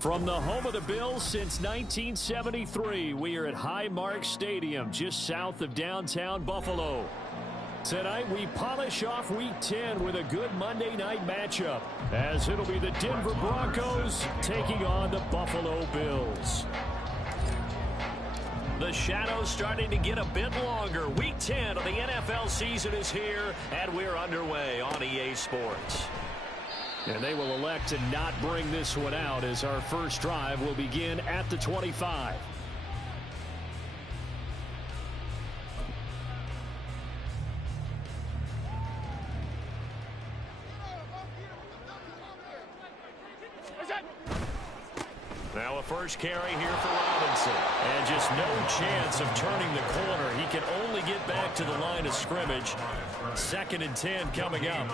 From the home of the Bills since 1973, we are at Highmark Stadium, just south of downtown Buffalo. Tonight, we polish off Week 10 with a good Monday night matchup, as it'll be the Denver Broncos taking on the Buffalo Bills. The shadow's starting to get a bit longer. Week 10 of the NFL season is here, and we're underway on EA Sports. And they will elect to not bring this one out, as our first drive will begin at the 25. Now a first carry here for Robinson. And just no chance of turning the corner. He can only get back to the line of scrimmage. 2nd and 10 coming up.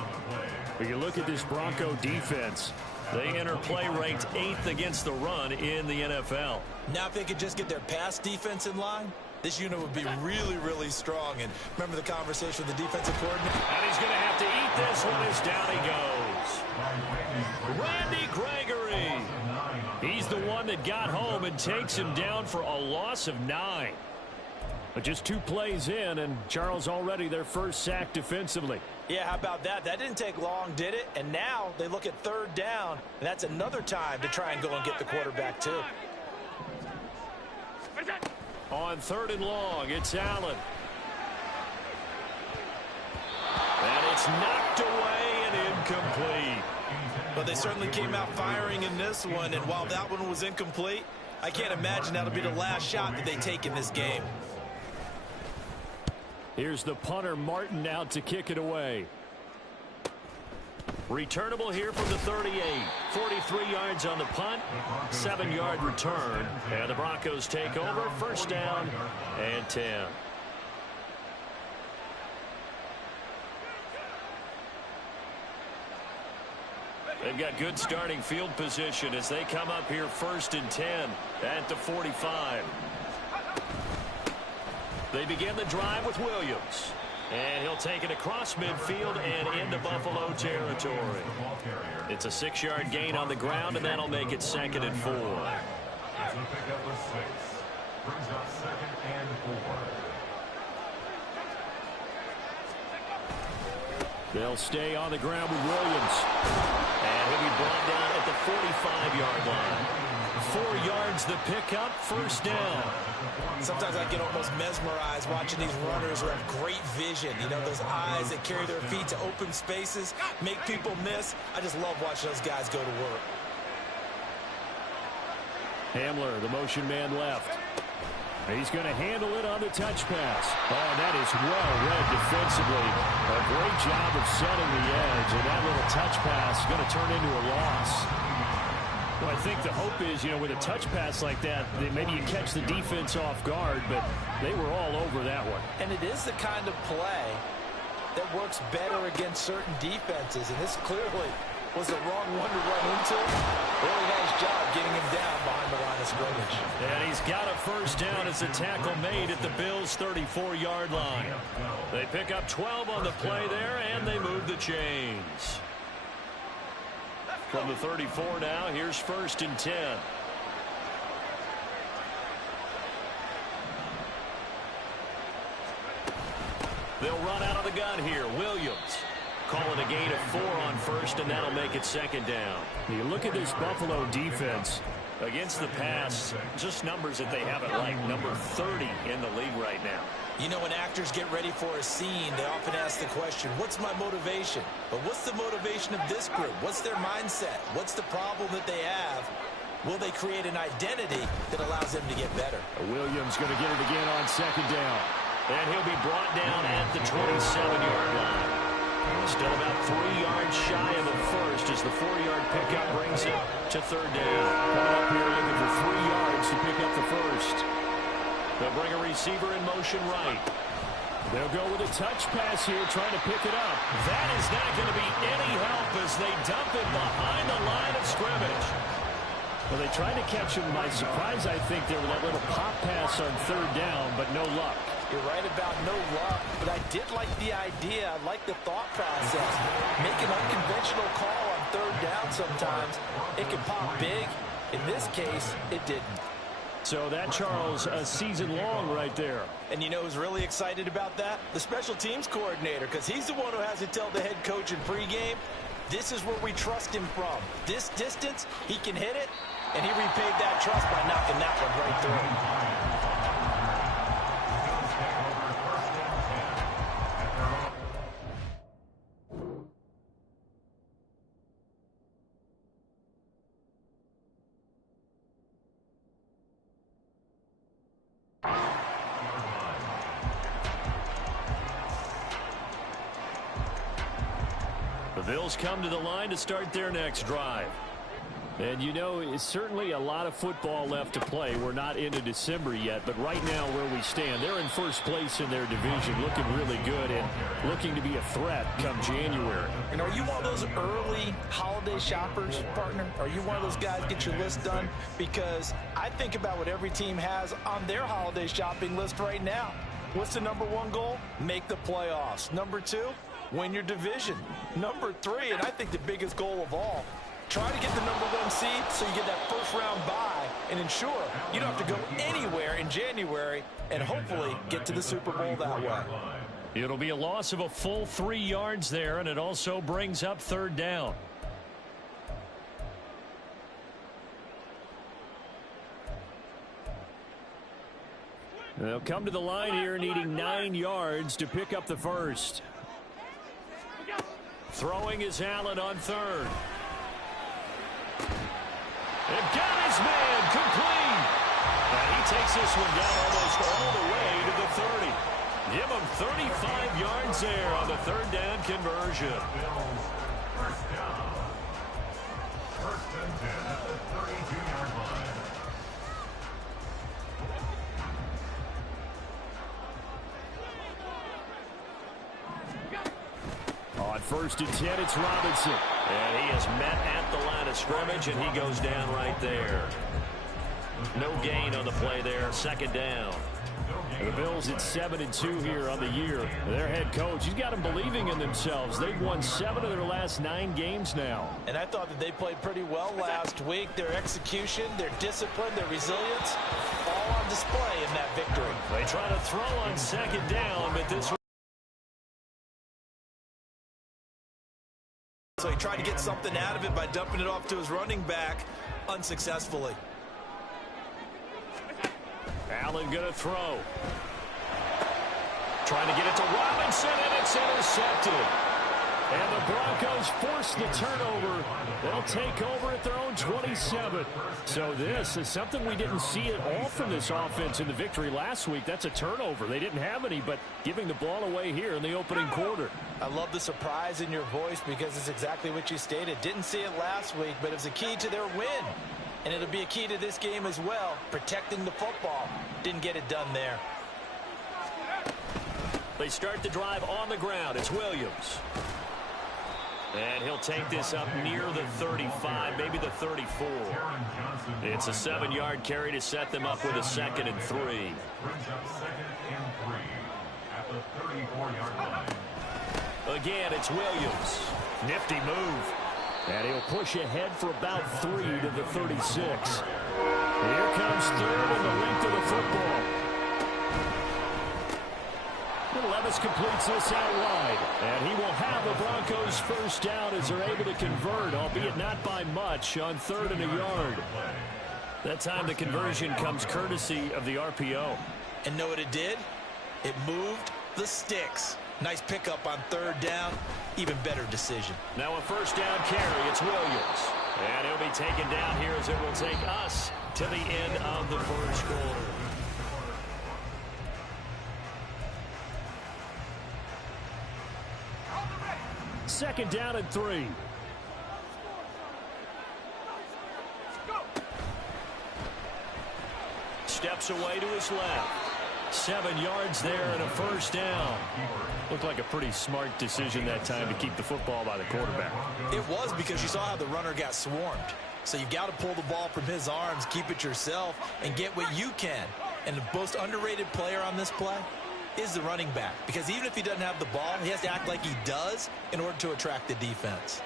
When you look at this Bronco defense, they enter play ranked 8th against the run in the NFL. Now if they could just get their pass defense in line, this unit would be really, really strong. And remember the conversation with the defensive coordinator? And he's going to have to eat this one as down he goes. Randy Gregory. He's the one that got home and takes him down for a loss of 9. But just 2 plays in, and Charles already their first sack defensively. Yeah, how about that? That didn't take long, did it? And now they look at 3rd down, and that's another time to try and go and get the quarterback too. On 3rd and long, it's Allen. And it's knocked away and incomplete. But they certainly came out firing in this one, and while that one was incomplete, I can't imagine that'll be the last shot that they take in this game. Here's the punter, Martin, out to kick it away. Returnable here from the 38. 43 yards on the punt, 7-yard return. And the Broncos take over, 1st down and 10. They've got good starting field position as they come up here 1st and 10 at the 45. They begin the drive with Williams. And he'll take it across midfield and into Buffalo territory. It's a 6-yard gain on the ground, and that'll make it 2nd and 4. They'll stay on the ground with Williams. And he'll be brought down at the 45-yard line. 4 yards the pickup, 1st down. Sometimes I get almost mesmerized watching these runners who have great vision. You know, those eyes that carry their feet to open spaces, make people miss. I just love watching those guys go to work. Hamler, the motion man left. He's going to handle it on the touch pass. Oh, that is well read defensively. A great job of setting the edge, and that little touch pass is going to turn into a loss. Well, I think the hope is, you know, with a touch pass like that, maybe you catch the defense off guard, but they were all over that one. And it is the kind of play that works better against certain defenses, and this clearly was the wrong one to run into. Really nice job getting him down behind the line of scrimmage. And he's got a 1st down as the tackle made at the Bills' 34-yard line. They pick up 12 on the play there, and they move the chains. From the 34 now, here's 1st and 10. They'll run out of the gun here. Williams calling a gain of 4 on 1st, and that'll make it 2nd down. You look at this Buffalo defense against the pass, just numbers that they have it like number 30 in the league right now. You know, when actors get ready for a scene, they often ask the question, what's my motivation? But what's the motivation of this group? What's their mindset? What's the problem that they have? Will they create an identity that allows them to get better? Williams going to get it again on 2nd down. And he'll be brought down at the 27-yard line. Still about 3 yards shy of the 1st as the 4-yard pickup brings it to 3rd down. Coming up here looking for 3 yards to pick up the 1st. They'll bring a receiver in motion right. They'll go with a touch pass here, trying to pick it up. That is not going to be any help as they dump it behind the line of scrimmage. Well, they tried to catch him by surprise, I think, there with that little pop pass on 3rd down, but no luck. You're right about no luck, but I did like the idea. I like the thought process. Make an unconventional call on 3rd down sometimes. It can pop big, In this case, it didn't. So that, Charles, a season long right there. And you know who's really excited about that? The special teams coordinator, because he's the one who has to tell the head coach in pregame, this is where we trust him from. This distance, he can hit it, and he repaid that trust by knocking that one right through. The Bills come to the line to start their next drive. And you know, it's certainly a lot of football left to play. We're not into December yet, but right now where we stand, they're in first place in their division, looking really good and looking to be a threat come January. And are you one of those early holiday shoppers, partner? Are you one of those guys get your list done? Because I think about what every team has on their holiday shopping list right now. What's the #1 goal? Make the playoffs. #2, win your division. #3, and I think the biggest goal of all, try to get the #1 seed so you get that first-round bye and ensure you don't have to go anywhere in January and hopefully get to the Super Bowl that way. It'll be a loss of a full 3 yards there, and it also brings up third down. They'll come to the line here needing 9 yards to pick up the first. Throwing is Allen on third. And got his man complete. And he takes this one down almost all the way to the 30. Give him 35 yards there on the third down conversion. First down. First and 10 at the 32-yard line. On first and 10, it's Robinson. And he is met at the line of scrimmage, and he goes down right there. No gain on the play there. Second down. And the Bills at 7-2 here on the year. Their head coach, he's got them believing in themselves. They've won 7 of their last 9 games now. And I thought that they played pretty well last week. Their execution, their discipline, their resilience, all on display in that victory. They try to throw on second down, but this. So he tried to get something out of it by dumping it off to his running back unsuccessfully. Allen going to throw. Trying to get it to Robinson, and it's intercepted. And the Broncos force the turnover. They'll take over at their own 27. So this is something we didn't see at all from this offense in the victory last week. That's a turnover. They didn't have any, but giving the ball away here in the opening quarter. I love the surprise in your voice because it's exactly what you stated. Didn't see it last week, but it was a key to their win. And it'll be a key to this game as well, protecting the football. Didn't get it done there. They start the drive on the ground. It's Williams. And he'll take this up near the 35, maybe the 34. It's a 7-yard carry to set them up with a 2nd and 3. Brings up 2nd and 3 at the 34-yard line. Again, it's Williams. Nifty move. And he'll push ahead for about 3 to the 36. Here comes third and the length of the football. Levis completes this out wide, and he will have the Broncos first down as they're able to convert, albeit not by much, on 3rd and a yard. That time the conversion comes courtesy of the RPO. And know what it did? It moved the sticks. Nice pickup on 3rd down. Even better decision. Now a first down carry. It's Williams. And he'll be taken down here as it will take us to the end of the first quarter. Second down and 3. Steps away to his left. 7 yards there and a first down. Looked like a pretty smart decision that time to keep the football by the quarterback. It was, because you saw how the runner got swarmed. So you've got to pull the ball from his arms, keep it yourself, and get what you can. And the most underrated player on this play is the running back, because even if he doesn't have the ball, he has to act like he does in order to attract the defense.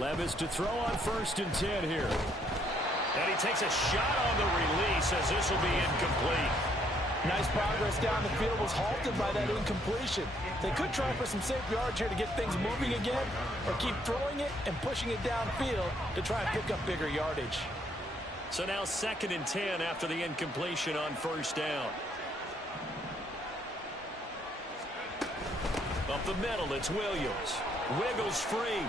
Levis to throw on 1st and 10 here. And he takes a shot on the release as this will be incomplete. Nice progress down the field was halted by that incompletion. They could try for some safe yards here to get things moving again, or keep throwing it and pushing it downfield to try and pick up bigger yardage. So now 2nd and 10 after the incompletion on 1st down. Up the middle, it's Williams. Wiggles free.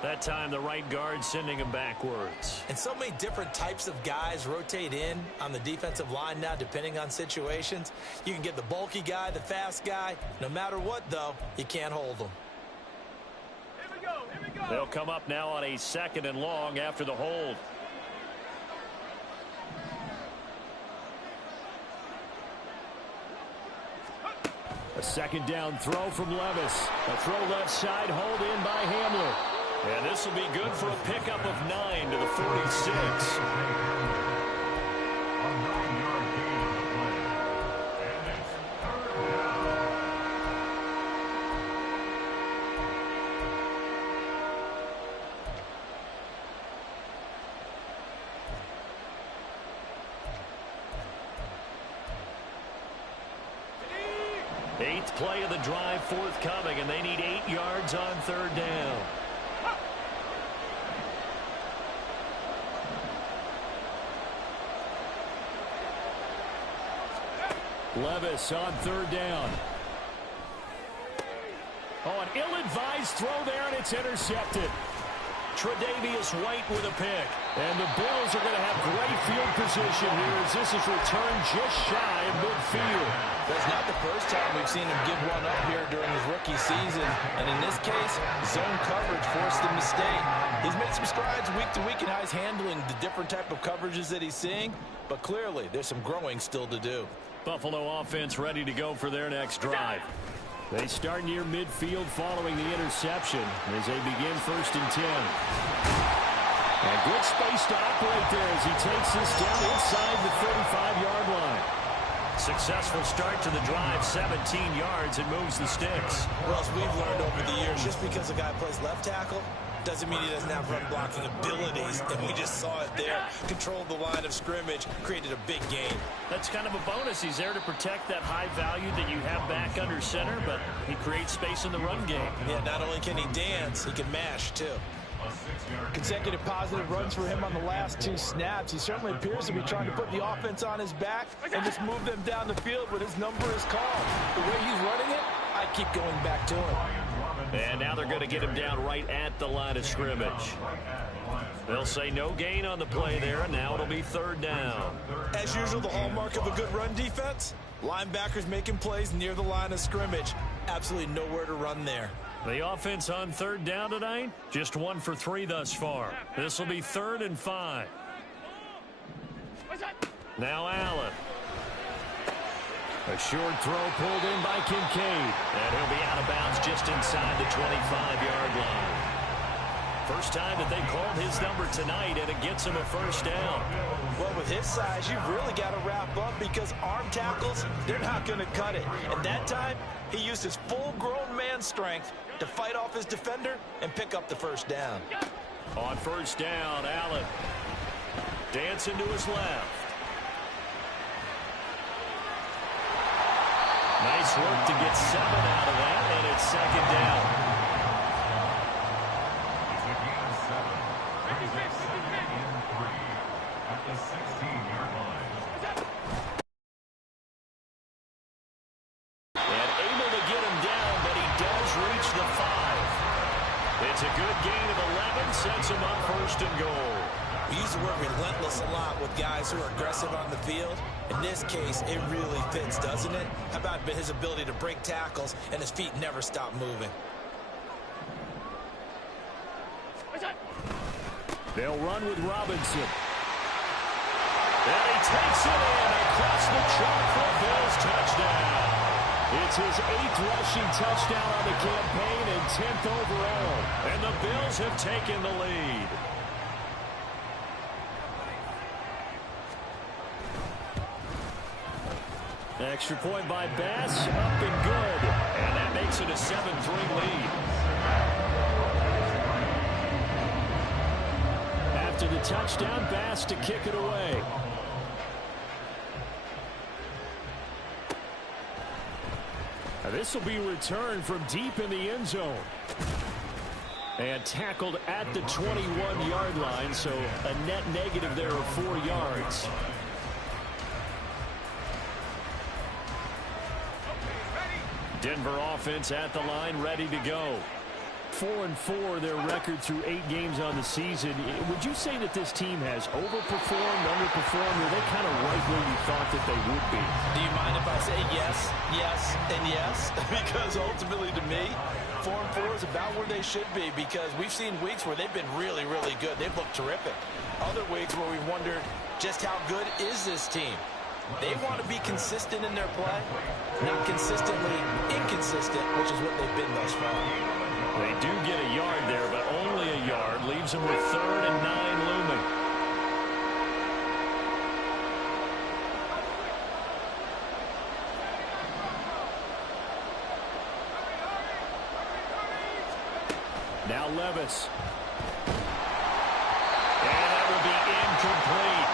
That time, the right guard sending him backwards. And so many different types of guys rotate in on the defensive line now, depending on situations. You can get the bulky guy, the fast guy. No matter what, though, you can't hold them. Here we go. They'll come up now on a 2nd and long after the hold. A 2nd down throw from Levis. A throw left side, hold in by Hamler. And this will be good for a pickup of 9 to the 46. A 9-yard gain on the play. And it's 3rd down. Eighth play of the drive forthcoming, and they need 8 yards on 3rd down. Levis on 3rd down. Oh, an ill-advised throw there, and it's intercepted. Tre'Davious White with a pick. And the Bills are going to have great field position here as this is returned just shy of midfield. That's not the first time we've seen him give one up here during his rookie season. And in this case, zone coverage forced the mistake. He's made some strides week to week in how he's handling the different type of coverages that he's seeing. But clearly, there's some growing still to do. Buffalo offense ready to go for their next drive. They start near midfield following the interception as they begin 1st and 10. And good space to operate there as he takes this down inside the 35-yard line. Successful start to the drive, 17 yards, and moves the sticks. Well, as we've learned over the years, just because a guy plays left tackle doesn't mean he doesn't have run blocking abilities, and we just saw it there. Controlled the line of scrimmage, created a big gain. That's kind of a bonus. He's there to protect that high value that you have back under center, but he creates space in the run game. Yeah, not only can he dance, he can mash, too. Consecutive positive runs for him on the last 2 snaps. He certainly appears to be trying to put the offense on his back and just move them down the field when his number is called. The way he's running it, I keep going back to him. And now they're going to get him down right at the line of scrimmage. They'll say no gain on the play there, and now it'll be 3rd down. As usual, the hallmark of a good run defense, linebackers making plays near the line of scrimmage. Absolutely nowhere to run there. The offense on 3rd down tonight, just 1 for 3 thus far. This will be 3rd and 5. Now Allen. A short throw pulled in by Kincaid. And he'll be out of bounds just inside the 25-yard line. First time that they called his number tonight, and it gets him a 1st down. Well, with his size, you've really got to wrap up because arm tackles, they're not going to cut it. And that time, he used his full-grown man strength to fight off his defender and pick up the 1st down. On 1st down, Allen dancing to his left. Nice work to get 7 out of that, and it's 2nd down. It's a gain of 7. Brings it 2nd and 3 at the 16-yard line. And able to get him down, but he does reach the 5. It's a good gain of 11, sets him up 1st and goal. We use the word relentless a lot with guys who are aggressive on the field. In this case, it really fits, doesn't it? How about his ability to break tackles and his feet never stop moving? They'll run with Robinson. And he takes it in across the chalk for a Bills touchdown. It's his 8th rushing touchdown on the campaign and 10th overall. And the Bills have taken the lead. Extra point by Bass, up and good. And that makes it a 7-3 lead. After the touchdown, Bass to kick it away. Now this will be returned from deep in the end zone. And tackled at the 21-yard line, so a net negative there of 4 yards. Denver offense at the line, ready to go. 4-4 their record through 8 games on the season. Would you say that this team has overperformed, underperformed, or they kind of right where you thought that they would be? Do you mind if I say yes, yes, and yes? Because ultimately to me, 4-4 is about where they should be, because we've seen weeks where they've been really, really good. They've looked terrific. Other weeks where we've wondered just how good is this team? They want to be consistent in their play, not consistently inconsistent, which is what they've been thus far. They do get a yard there, but only a yard. Leaves them with 3rd and 9 looming. Now Levis. And that will be incomplete.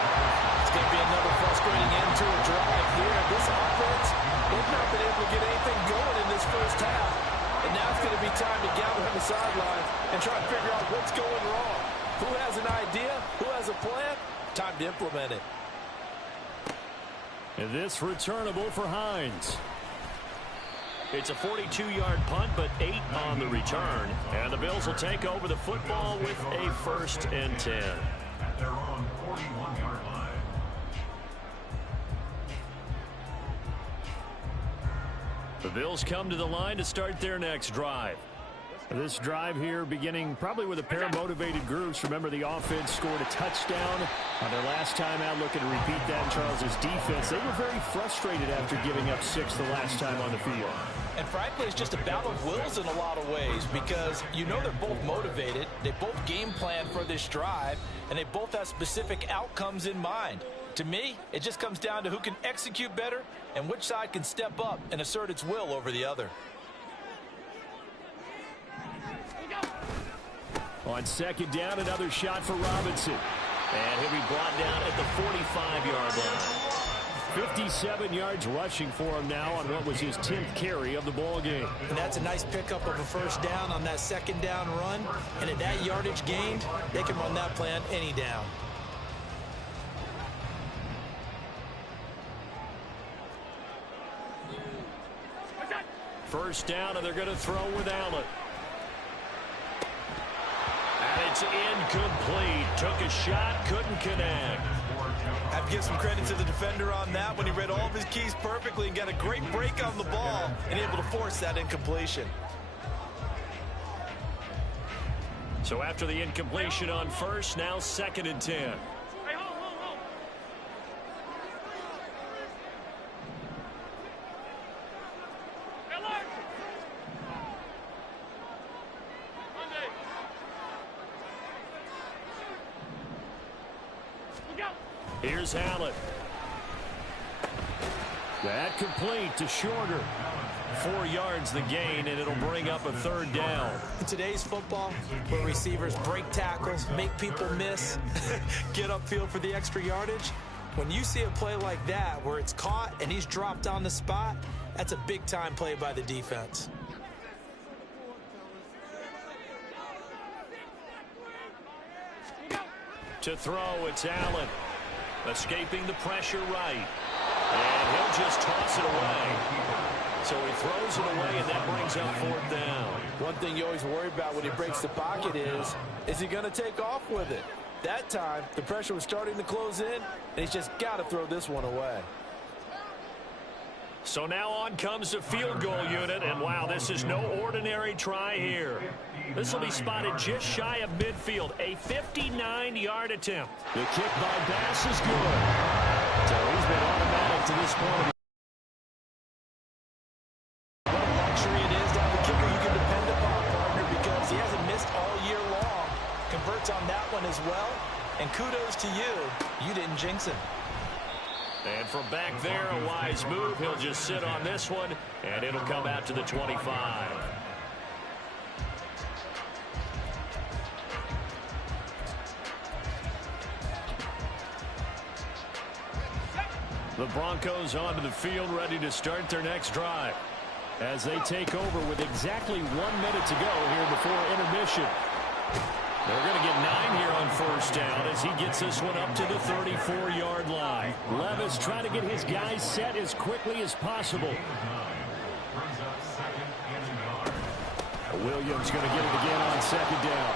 It's going to be another frustrating end to a drive here. This offense, they've not been able to get anything going in this first half. And now it's going to be time to gather on the sideline and try to figure out what's going wrong. Who has an idea? Who has a plan? Time to implement it. And this returnable for Hines. It's a 42-yard punt, but 8 on the return. And the Bills will take over the football with a 1st and 10. At their own 41-yard line. The Bills come to the line to start their next drive. This drive here beginning probably with a pair of motivated groups. Remember, the offense scored a touchdown on their last time out. Looking to repeat that in Charles's defense. They were very frustrated after giving up 6 the last time on the field. And frankly, it's just a battle of wills in a lot of ways, because you know they're both motivated. They both game plan for this drive, and they both have specific outcomes in mind. To me, it just comes down to who can execute better and which side can step up and assert its will over the other. On 2nd down, another shot for Robinson. And he'll be brought down at the 45-yard line. 57 yards rushing for him now on what was his 10th carry of the ball game. And that's a nice pickup of a 1st down on that 2nd down run. And at that yardage gained, they can run that play on any down. First down, and they're going to throw with Allen. And it's incomplete. Took a shot, couldn't connect. I have to give some credit to the defender on that when he read all of his keys perfectly and got a great break on the ball and able to force that incompletion. So after the incompletion on 1st, now 2nd and 10. Here's Allen. That complete to Shorter. 4 yards the gain, and it'll bring up a 3rd down. In today's football, where receivers break tackles, make people miss, get upfield for the extra yardage, when you see a play like that where it's caught and he's dropped on the spot, that's a big-time play by the defense. To throw, it's Allen. Escaping the pressure right. And he'll just toss it away. So he throws it away, and that brings up 4th down. One thing you always worry about when he breaks the pocket is he going to take off with it? That time, the pressure was starting to close in, and he's just got to throw this one away. So now on comes the field goal unit, and wow, this is no ordinary try here. This will be spotted just shy of midfield, a 59-yard attempt. The kick by Bass is good. So he's been automatic to this point. What a luxury it is to have a kicker you can depend upon, partner, because he hasn't missed all year long. Converts on that one as well, and kudos to you. You didn't jinx him. And from back there, a wise move. He'll just sit on this one, and it'll come out to the 25. The Broncos onto the field, ready to start their next drive as they take over with exactly 1 minute to go here before intermission. They're going to get 9 here on first down as he gets this one up to the 34-yard line. Levis trying to get his guys set as quickly as possible. Williams going to get it again on second down.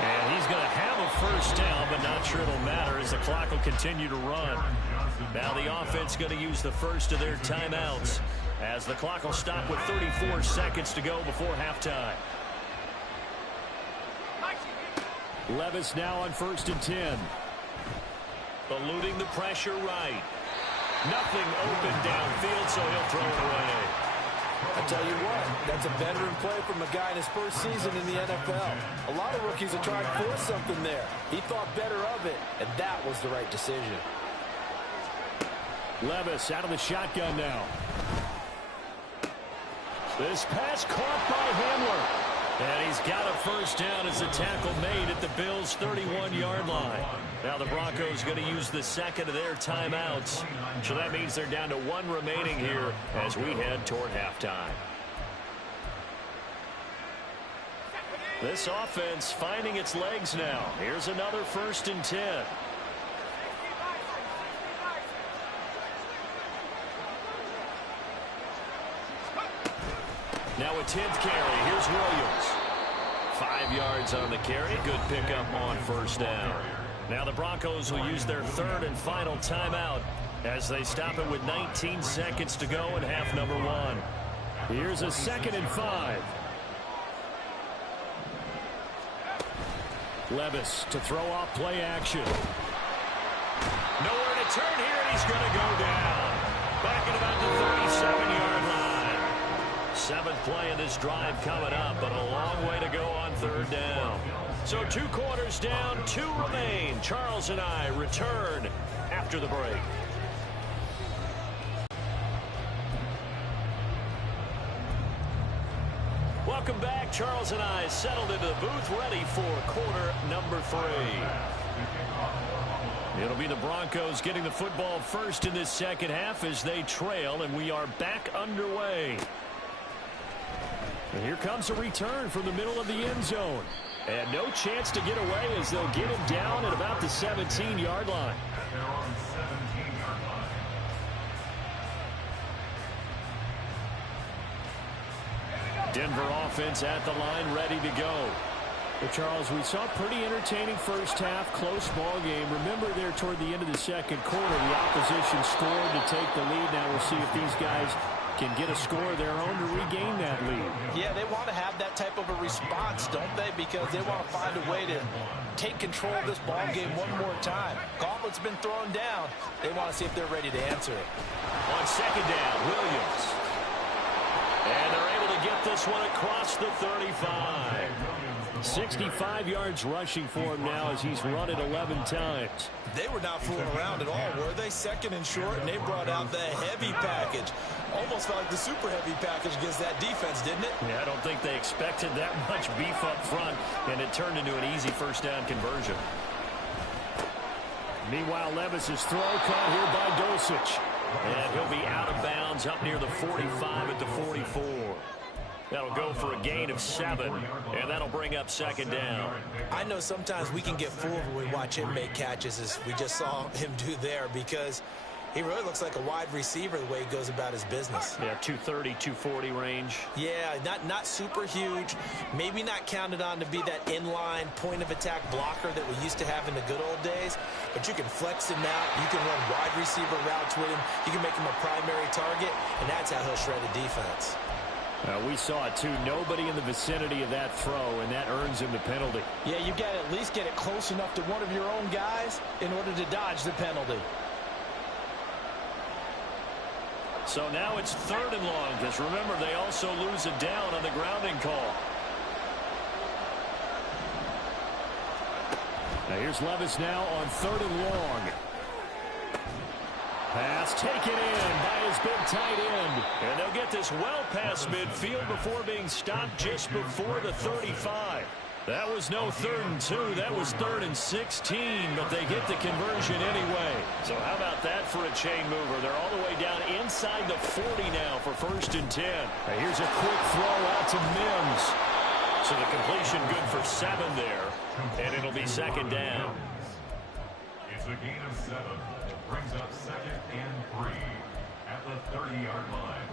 And he's going to have a first down, but not sure it'll matter as the clock will continue to run. Now the offense going to use the first of their timeouts as the clock will stop with 34 seconds to go before halftime. Levis now on 1st and 10. Eluding the pressure right. Nothing open downfield, so he'll throw it away. I tell you what, that's a veteran play from a guy in his first season in the NFL. A lot of rookies are trying to force something there. He thought better of it, and that was the right decision. Levis out of the shotgun now. This pass caught by Hamler. And he's got a first down as the tackle made at the Bills' 31-yard line. Now the Broncos going to use the second of their timeouts. So that means they're down to 1 remaining here as we head toward halftime. This offense finding its legs now. Here's another 1st and 10. Now a 10th carry. Here's Williams. 5 yards on the carry. Good pickup on first down. Now the Broncos will use their 3rd and final timeout as they stop it with 19 seconds to go in half number 1. Here's a 2nd and 5. Levis to throw off play action. Nowhere to turn here, and he's going to go down. Back at about the 37-yard line. 7th play of this drive coming up, but a long way to go on 3rd down. So 2 quarters down, 2 remain. Charles and I return after the break. Welcome back. Charles and I settled into the booth, ready for quarter number 3. It'll be the Broncos getting the football first in this second half as they trail, and we are back underway. And here comes a return from the middle of the end zone. And no chance to get away as they'll get him down at about the 17-yard line. Denver offense at the line, ready to go. Well, Charles, we saw a pretty entertaining first half, close ball game. Remember there toward the end of the second quarter, the opposition scored to take the lead. Now we'll see if these guys can get a score of their own to regain that lead. Yeah, they want to have that type of a response, don't they? Because they want to find a way to take control of this ball game one more time. Gauntlet's been thrown down. They want to see if they're ready to answer it. On second down, Williams. And they're able to get this one across the 35. 65 yards rushing for him now as he's run it 11 times. They were not fooling around at all, were they? 2nd and short, and they brought out the heavy package. Almost felt like the super heavy package against that defense, didn't it? Yeah, I don't think they expected that much beef up front, and it turned into an easy first down conversion. Meanwhile, Levis's throw caught here by Dulcich. And he'll be out of bounds up near the 45 at the 44. That'll go for a gain of 7, and that'll bring up second down. I know sometimes we can get fooled when we watch him make catches, as we just saw him do there, because he really looks like a wide receiver the way he goes about his business. Yeah, 230, 240 range. Yeah, not super huge. Maybe not counted on to be that inline point-of-attack blocker that we used to have in the good old days. But you can flex him out. You can run wide receiver routes with him. You can make him a primary target, and that's how he'll shred a defense. We saw it, too. Nobody in the vicinity of that throw, and that earns him the penalty. Yeah, you've got to at least get it close enough to one of your own guys in order to dodge the penalty. So now it's 3rd and long, because remember, they also lose a down on the grounding call. Now here's Levis now on 3rd and long. Pass taken in by his big tight end. And they'll get this well past midfield before being stopped just before the 35. That was no 3rd and 2. That was 3rd and 16, but they get the conversion anyway. So how about that for a chain mover? They're all the way down inside the 40 now for 1st and 10. Now here's a quick throw out to Mims. So the completion good for 7 there, and it'll be 2nd down. It's a gain of 7. It brings up 2nd and 3 at the 30-yard line.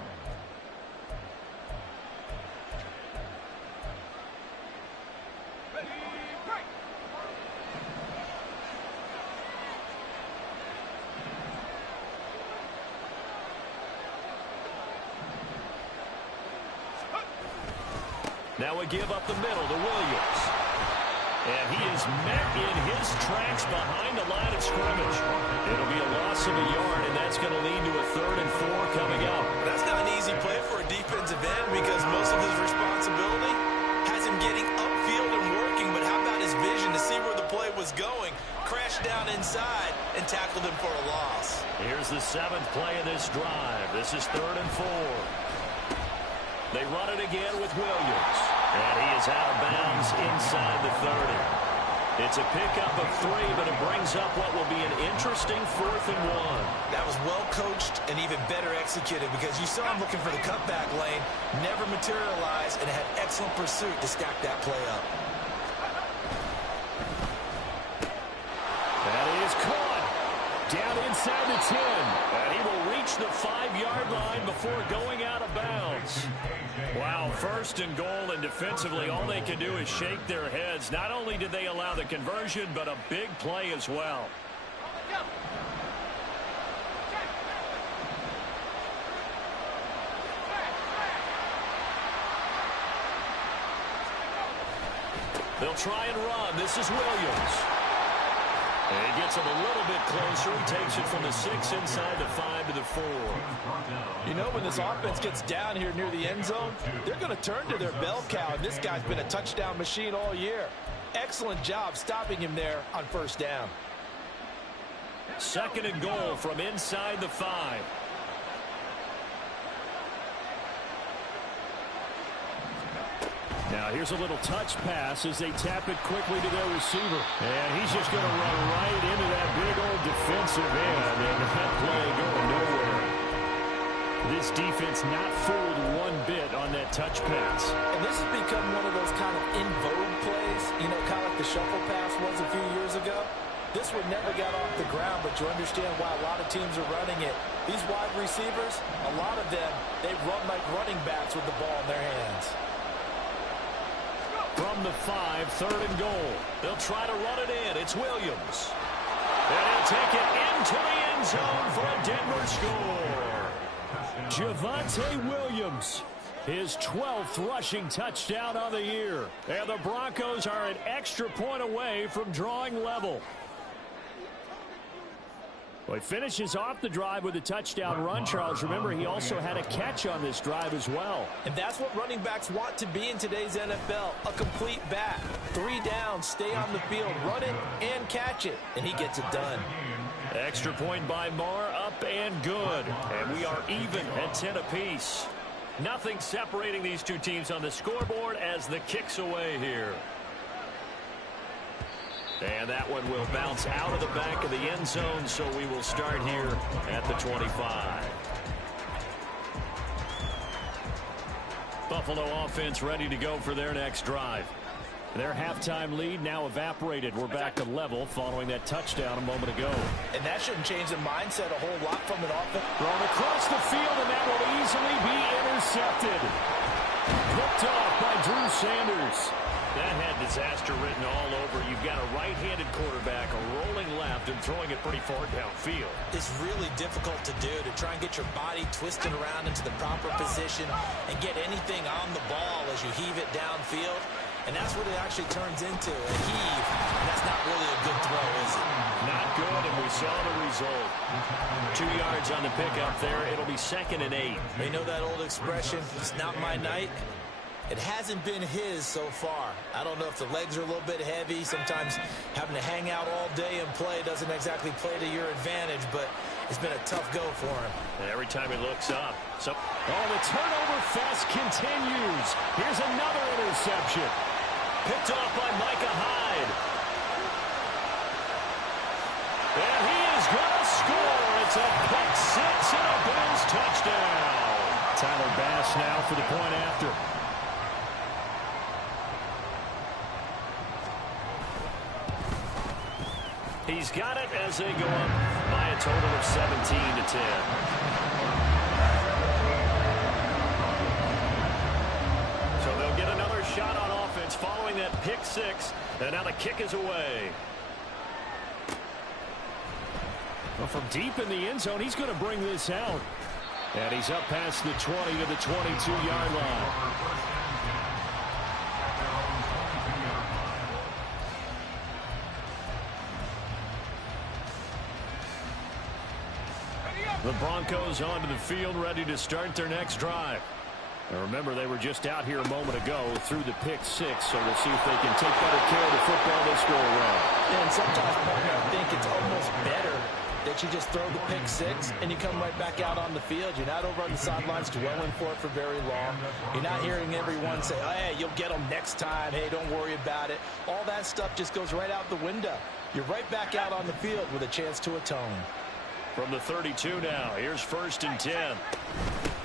Now a give up the middle to Williams. And he is met in his tracks behind the line of scrimmage. It'll be a loss of a yard, and that's going to lead to a 3rd and 4 coming up. That's not an easy play for a defensive end because most of his responsibility has him getting upfield and working. But how about his vision to see where the play was going, crashed down inside, and tackled him for a loss. Here's the 7th play of this drive. This is 3rd and 4. They run it again with Williams. And he is out of bounds inside the 30. It's a pickup of 3, but it brings up what will be an interesting 4th and 1. That was well coached and even better executed because you saw him looking for the cutback lane, never materialized, and had excellent pursuit to stack that play up. That is caught. Down inside the 10. And he will reach the 5-yard line before going out of bounds. Wow, 1st and goal, and defensively all they can do is shake their heads. Not only did they allow the conversion, but a big play as well. They'll try and run. This is Williams. And he gets him a little bit closer. He takes it from the 6 inside the 5 to the 4. You know, when this offense gets down here near the end zone, they're going to turn to their bell cow. And this guy's been a touchdown machine all year. Excellent job stopping him there on 1st down. 2nd and goal from inside the 5. Now here's a little touch pass as they tap it quickly to their receiver. And he's just going to run right into that big old defensive end. And that play going nowhere. This defense not fooled one bit on that touch pass. And this has become one of those kind of in vogue plays, you know, kind of like the shuffle pass was a few years ago. This one never got off the ground, but you understand why a lot of teams are running it. These wide receivers, a lot of them, they run like running backs with the ball in their hands. From the 5, 3rd and goal. They'll try to run it in. It's Williams. And he'll take it into the end zone for a Denver score. Javonte Williams, his 12th rushing touchdown on the year. And the Broncos are an extra point away from drawing level. Well, he finishes off the drive with a touchdown run, Charles. Remember, he also had a catch on this drive as well. And that's what running backs want to be in today's NFL, a complete back. 3 downs, stay on the field, run it, and catch it. And he gets it done. Extra point by Marr, up and good. And we are even at 10 apiece. Nothing separating these two teams on the scoreboard as the kick's away here. And that one will bounce out of the back of the end zone, so we will start here at the 25. Buffalo offense ready to go for their next drive. Their halftime lead now evaporated. We're back to level following that touchdown a moment ago. And that shouldn't change the mindset a whole lot from an offense. Thrown across the field, and that will easily be intercepted. Picked off by Drew Sanders. That had disaster written all over. You've got a right-handed quarterback, a rolling left, and throwing it pretty far downfield. It's really difficult to do, to try and get your body twisted around into the proper position and get anything on the ball as you heave it downfield. And that's what it actually turns into, a heave. And that's not really a good throw, is it? Not good, and we saw the result. 2 yards on the pickup there. It'll be 2nd and 8. They know that old expression, it's not my night. It hasn't been his so far. I don't know if the legs are a little bit heavy. Sometimes having to hang out all day and play doesn't exactly play to your advantage. But It's been a tough go for him. And every time he looks up. The turnover fest continues. Here's another interception. Picked off by Micah Hyde. And he is going to score. It's a pick six and a Bills touchdown. Tyler Bass now for the point after. He's got it as they go up by a total of 17-10. So they'll get another shot on offense following that pick six. And now the kick is away. Well, from deep in the end zone, he's going to bring this out. And he's up past the 20 to the 22-yard line. The Broncos onto the field, ready to start their next drive. And remember, they were just out here a moment ago through the pick six, so we'll see if they can take better care of the football this go around. And sometimes, partner, I think it's almost better that you just throw the pick six and you come right back out on the field. You're not over on the sidelines dwelling for it for very long. You're not hearing everyone say, oh, hey, you'll get them next time. Hey, don't worry about it. All that stuff just goes right out the window. You're right back out on the field with a chance to atone. From the 32 now, here's 1st and 10.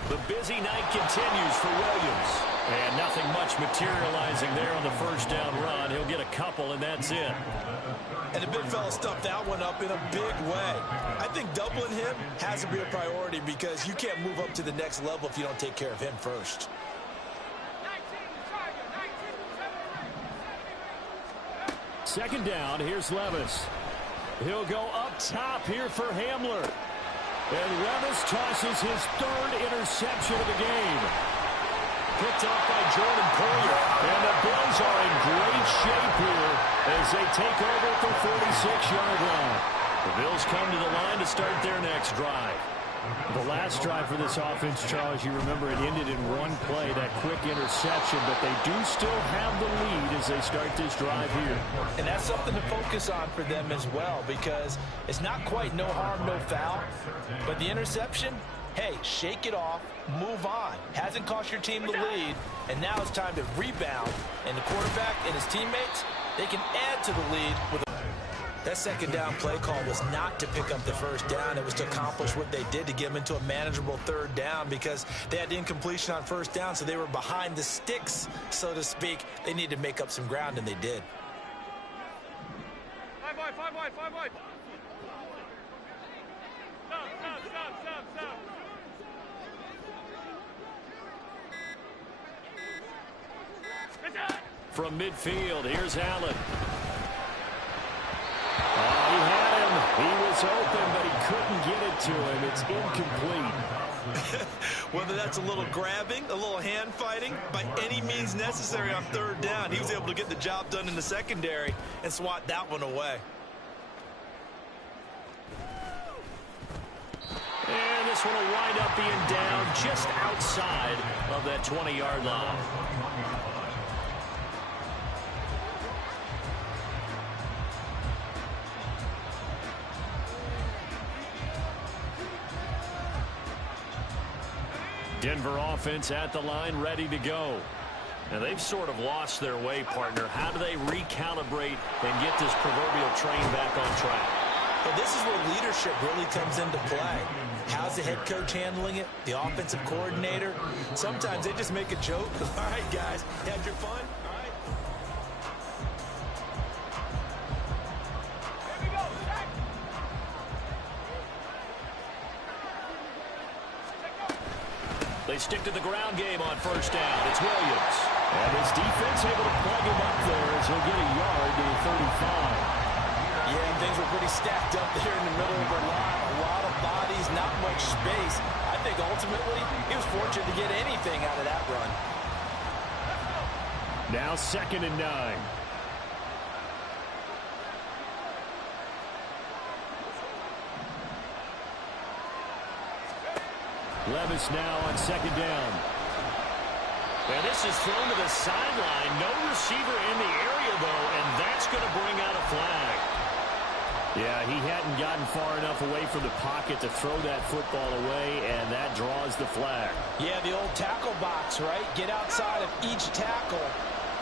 The busy night continues for Williams. And nothing much materializing there on the first down run. He'll get a couple, and that's it. And the big fella stuffed that one up in a big way. I think doubling him has to be a priority because you can't move up to the next level if you don't take care of him first. Second down, here's Levis. He'll go up top here for Hamler. And Levis tosses his 3rd interception of the game. Picked off by Jordan Poyer. And the Bills are in great shape here as they take over at the 46-yard line. The Bills come to the line to start their next drive. The last drive for this offense, Charles, you remember it ended in one play, that quick interception, but they do still have the lead as they start this drive here. And that's something to focus on for them as well because it's not quite no harm, no foul, but the interception, hey, shake it off, move on. Hasn't cost your team the lead, and now it's time to rebound, and the quarterback and his teammates, they can add to the lead with a That second down play call was not to pick up the first down. It was to accomplish what they did to get them into a manageable 3rd down because they had incompletion on first down, so they were behind the sticks, so to speak. They needed to make up some ground, and they did. 5 wide, 5 wide, 5 wide. Stop. From midfield, here's Allen. He had him. He was open, but he couldn't get it to him. It's incomplete. Whether that's a little grabbing, a little hand fighting, by any means necessary on 3rd down, he was able to get the job done in the secondary and swat that one away. And this one will wind up being down just outside of that 20-yard line. Denver offense at the line, ready to go. And they've sort of lost their way, partner. How do they recalibrate and get this proverbial train back on track? But this is where leadership really comes into play. How's the head coach handling it? The offensive coordinator? Sometimes they just make a joke. All right, guys, had your fun? All right. Here we go. They stick to the ground game on first down. It's Williams. And his defense able to plug him up there as he'll get a yard to the 35. Yeah, and things were pretty stacked up there in the middle of the line. A lot of bodies, not much space. I think ultimately he was fortunate to get anything out of that run. Now 2nd and 9. Levis now on 2nd down. And this is thrown to the sideline. No receiver in the area, though, and that's going to bring out a flag. Yeah, he hadn't gotten far enough away from the pocket to throw that football away, and that draws the flag. Yeah, the old tackle box, right? Get outside of each tackle,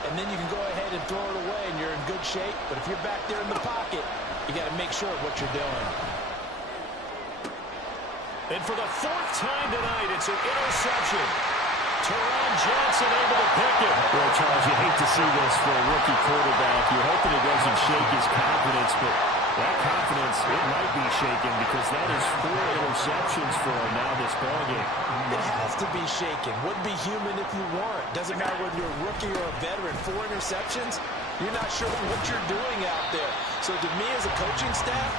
and then you can go ahead and throw it away, and you're in good shape. But if you're back there in the pocket, you got to make sure of what you're doing. And for the fourth time tonight, it's an interception. Teron Johnson able to pick it. Well, Charles, you hate to see this for a rookie quarterback. You're hoping it doesn't shake his confidence, but that confidence, it might be shaken because that is 4 interceptions for him now this ballgame. It has to be shaken. Wouldn't be human if you weren't. Doesn't matter whether you're a rookie or a veteran. 4 interceptions, you're not sure what you're doing out there. So to me as a coaching staff,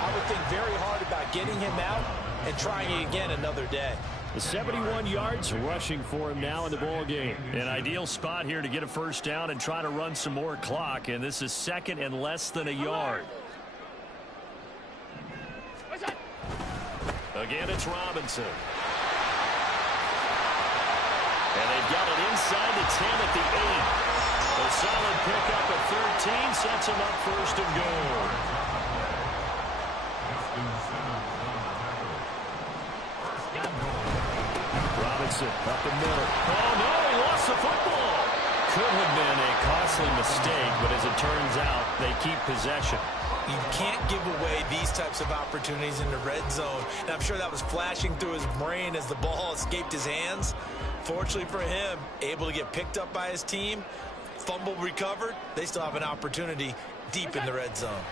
I would think very hard about getting him out and trying it again another day. The 71 yards rushing for him now in the ball game. An ideal spot here to get a first down and try to run some more clock, and this is second and less than a yard. Again, it's Robinson. And they've got it inside the 10 at the 8. A solid pickup at 13 sets him up first and goal. Robinson up the middle. Oh, no, he lost the football. Could have been a costly mistake, but as it turns out, they keep possession. You can't give away these types of opportunities in the red zone. And I'm sure that was flashing through his brain as the ball escaped his hands. Fortunately for him, able to get picked up by his team, fumble recovered. They still have an opportunity deep in the red zone.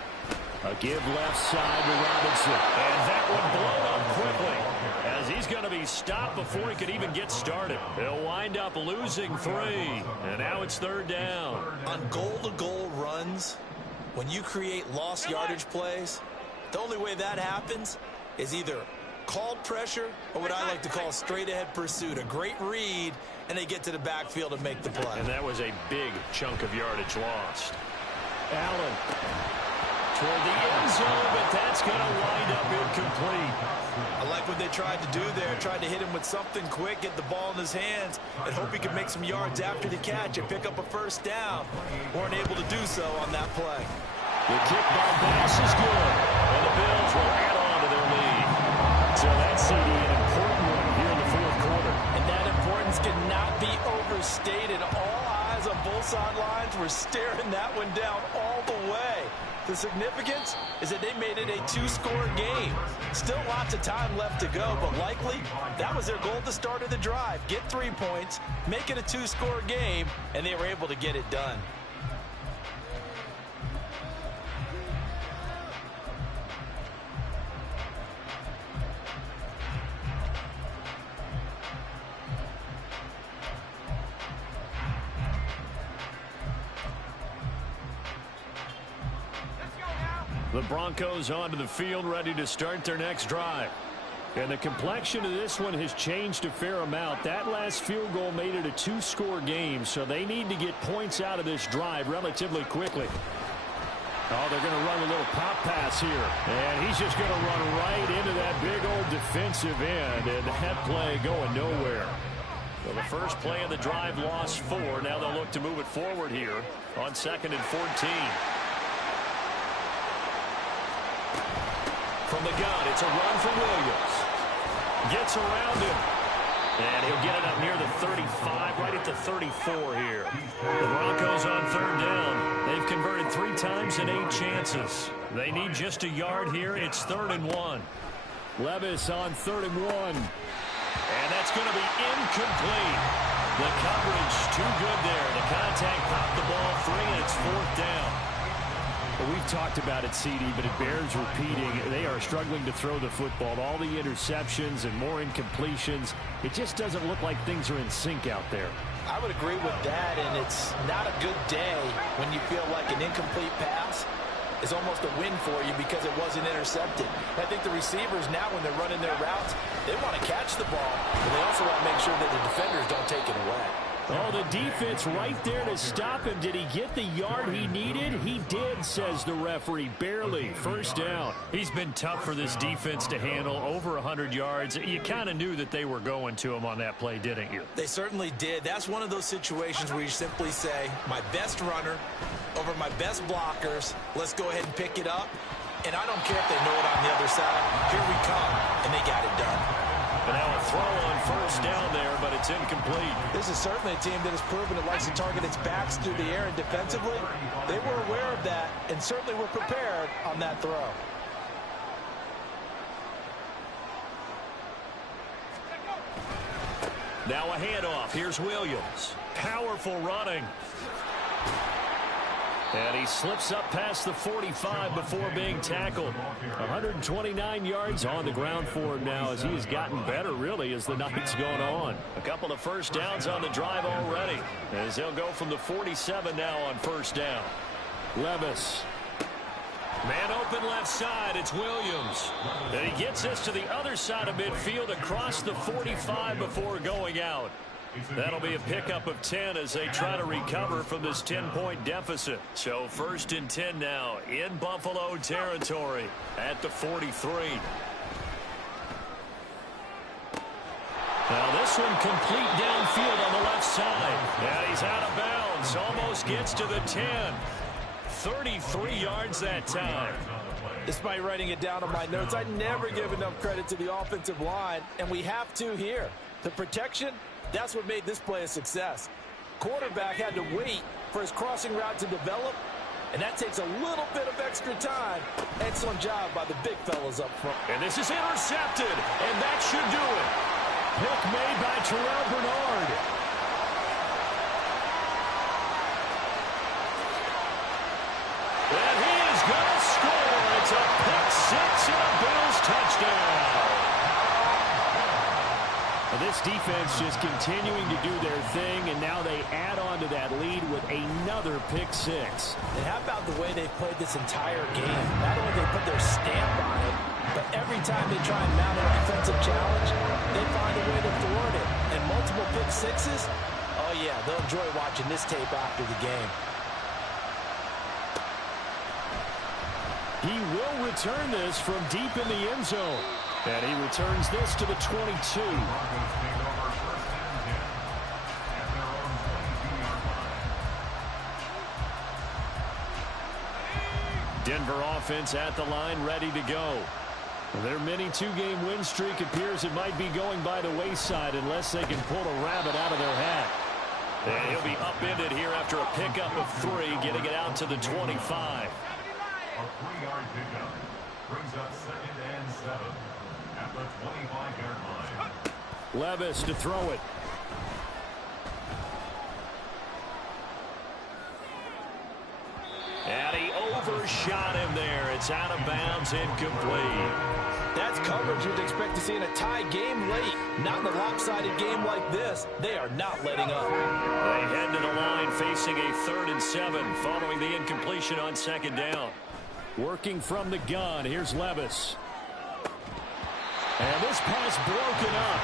A give left side to Robinson. And that one blown up quickly as he's going to be stopped before he could even get started. He'll wind up losing 3. And now it's third down. On goal-to-goal runs, when you create lost yardage plays, the only way that happens is either called pressure or what I like to call straight-ahead pursuit. A great read, and they get to the backfield and make the play. And that was a big chunk of yardage lost. Allen toward the end zone, but that's going to wind up incomplete. I like what they tried to do there. Tried to hit him with something quick, get the ball in his hands, and hope he could make some yards after the catch and pick up a first down. Weren't able to do so on that play. The kick by Bass is good, and the Bills will add on to their lead. So that's CD, an important one here in the fourth quarter. And that importance cannot be overstated. All eyes on both sidelines were staring that one down all the way. The significance is that they made it a 2-score game. Still lots of time left to go, but likely that was their goal at the start of the drive. Get 3 points, make it a 2-score game, and they were able to get it done. The Broncos onto the field, ready to start their next drive. And the complexion of this one has changed a fair amount. That last field goal made it a 2-score game, so they need to get points out of this drive relatively quickly. Oh, they're going to run a little pop pass here. And he's just going to run right into that big old defensive end, and that play going nowhere. Well, the first play of the drive lost 4. Now they'll look to move it forward here on 2nd and 14. From the gun, it's a run for Williams. Gets around him. And he'll get it up near the 35, right at the 34 here. The Broncos on third down. They've converted 3 times in 8 chances. They need just a yard here. It's 3rd and 1. Levis on 3rd and 1. And that's going to be incomplete. The coverage too good there. The contact popped the ball free, and it's 4th down. Well, we've talked about it, CD, but it bears repeating. They are struggling to throw the football. All the interceptions and more incompletions. It just doesn't look like things are in sync out there. I would agree with that, and it's not a good day when you feel like an incomplete pass is almost a win for you because it wasn't intercepted. I think the receivers now, when they're running their routes, they want to catch the ball, but they also want to make sure that the defenders don't take it away. Oh, the defense right there to stop him. Did he get the yard he needed? He did, says the referee. Barely. First down. He's been tough for this defense to handle. Over 100 yards. You kind of knew that they were going to him on that play, didn't you? They certainly did. That's one of those situations where you simply say, my best runner over my best blockers, let's go ahead and pick it up. and I don't care if they know it on the other side. Here we come, and they got it done. And now a throw on first down there, but it's incomplete. This is certainly a team that has proven it likes to target its backs through the air, and defensively, they were aware of that and certainly were prepared on that throw. Now a handoff. Here's Williams. Powerful running. And he slips up past the 45 before being tackled. 129 yards on the ground for him now as he has gotten better, really, as the night's gone on. A couple of first downs on the drive already, as they'll go from the 47 now on first down. Levis. Man open left side. It's Williams. And he gets this to the other side of midfield across the 45 before going out. That'll be a pickup of 10 as they try to recover from this 10-point deficit. So 1st and 10 now in Buffalo territory at the 43. Now this one complete downfield on the left side. And he's out of bounds. Almost gets to the 10. 33 yards that time. Despite writing it down on my notes, I never give enough credit to the offensive line, and we have to here. The protection, that's what made this play a success. Quarterback had to wait for his crossing route to develop, and that takes a little bit of extra time. Excellent job by the big fellas up front. And this is intercepted, and that should do it. Pick made by Terrell Bernard. And he is going to score. It's a pick six and a Bills touchdown. This defense just continuing to do their thing, and now they add on to that lead with another pick six. And how about the way they've played this entire game? Not only they put their stamp on it, but every time they try and mount an offensive challenge, they find a way to thwart it. And multiple pick sixes, oh yeah, they'll enjoy watching this tape after the game. He will return this from deep in the end zone. And he returns this to the 22. Denver offense at the line, ready to go. Their mini two-game win streak appears it might be going by the wayside unless they can pull a rabbit out of their hat. And he'll be upended here after a pickup of 3, getting it out to the 25. A 3-yard pickup brings up 2nd and 7 at the 25-yard line. Levis to throw it. And he overshot him there. It's out of bounds, incomplete. That's coverage you'd expect to see in a tie game late. Not in a lopsided game like this. They are not letting up. They head to the line facing a 3rd and 7 following the incompletion on 2nd down. Working from the gun, here's Levis. And this pass broken up.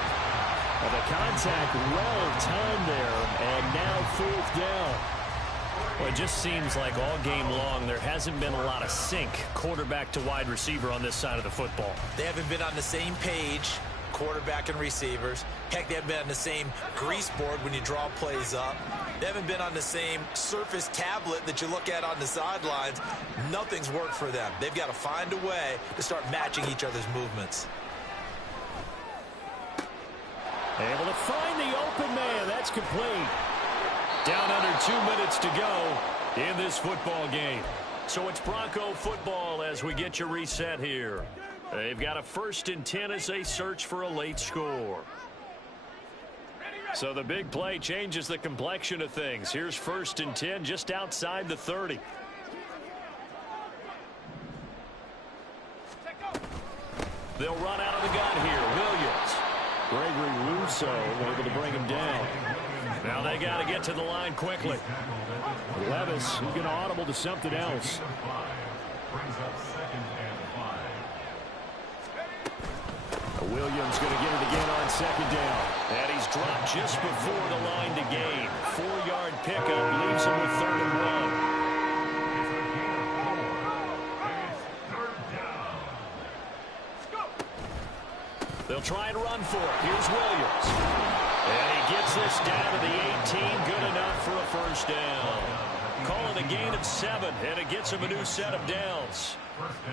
And the contact well timed there, and now 4th down. Well, it just seems like all game long there hasn't been a lot of sync quarterback to wide receiver on this side of the football. They haven't been on the same page, quarterback and receivers. Heck, they haven't been on the same grease board when you draw plays up. They haven't been on the same surface tablet that you look at on the sidelines. Nothing's worked for them. They've got to find a way to start matching each other's movements. Able to find the open man. That's complete. Down under 2 minutes to go in this football game. So it's Bronco football as we get you reset here. They've got a 1st and 10 as they search for a late score. So the big play changes the complexion of things. Here's 1st and 10 just outside the 30. They'll run out of the gun here. Williams. Gregory Rousseau able to bring him down. Now they got to get to the line quickly. Levis is going to audible to something else. Williams going to get it again on 2nd down. And he's dropped just before the line to gain. 4-yard pickup leaves him with 3rd and 1. They'll try and run for it. Here's Williams. And he gets this down to the 18. Good enough for a 1st down. Call it a gain of 7, and it gets him a new set of downs.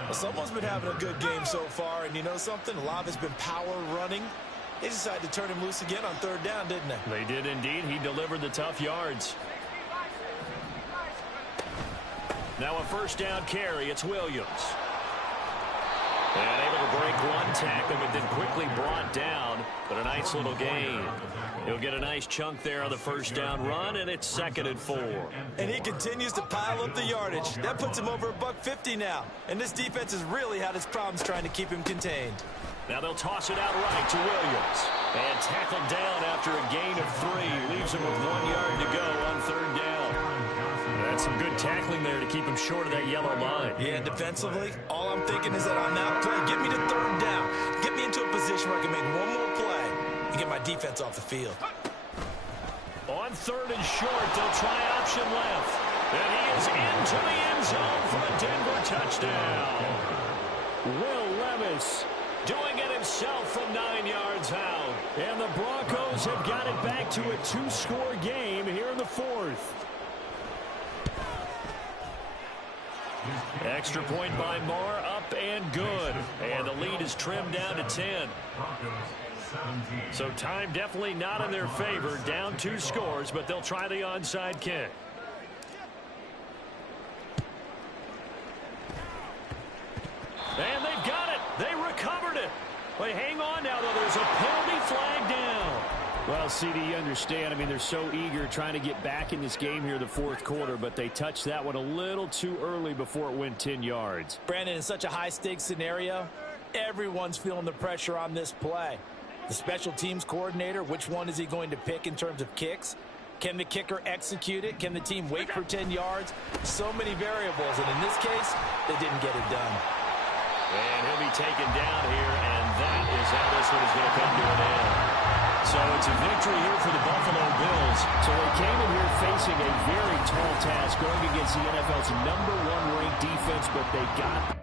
Well, someone's been having a good game so far, and you know something? A lot has been power running. They decided to turn him loose again on 3rd down, didn't they? They did indeed. He delivered the tough yards. Now a 1st down carry. It's Williams. And able to break one tackle, but then quickly brought down. But a nice little gain. He'll get a nice chunk there on the 1st down run, and it's 2nd and 4. And he continues to pile up the yardage. That puts him over $150 now. And this defense has really had its problems trying to keep him contained. Now they'll toss it out right to Williams. And tackled down after a gain of 3. Leaves him with 1 yard to go on 3rd down. That's some good tackling there to keep him short of that yellow line. Yeah, defensively, all I'm thinking is that on that play, get me to 3rd down. Get me into a position where I can make one more play and get my defense off the field. On 3rd and short, they'll try option left. And he is into the end zone for a Denver touchdown. Will Levis doing it himself from 9 yards out. And the Broncos have got it back to a 2-score game here in the 4th. Extra point by Marr, up and good. And the lead is trimmed down to 10. So time definitely not in their favor. Down 2 scores, but they'll try the onside kick. And they've got it. They recovered it. They hang on now, though. There's a penalty flag down. Well, CD, you understand. I mean, they're so eager trying to get back in this game here in the 4th quarter, but they touched that one a little too early before it went 10 yards. Brandon, in such a high-stakes scenario, everyone's feeling the pressure on this play. The special teams coordinator, which one is he going to pick in terms of kicks? Can the kicker execute it? Can the team wait for 10 yards? So many variables, and in this case, they didn't get it done. And he'll be taken down here, and that is how this one is going to come to an end. So it's a victory here for the Buffalo Bills. So they came in here facing a very tall task going against the NFL's #1 ranked defense, but they got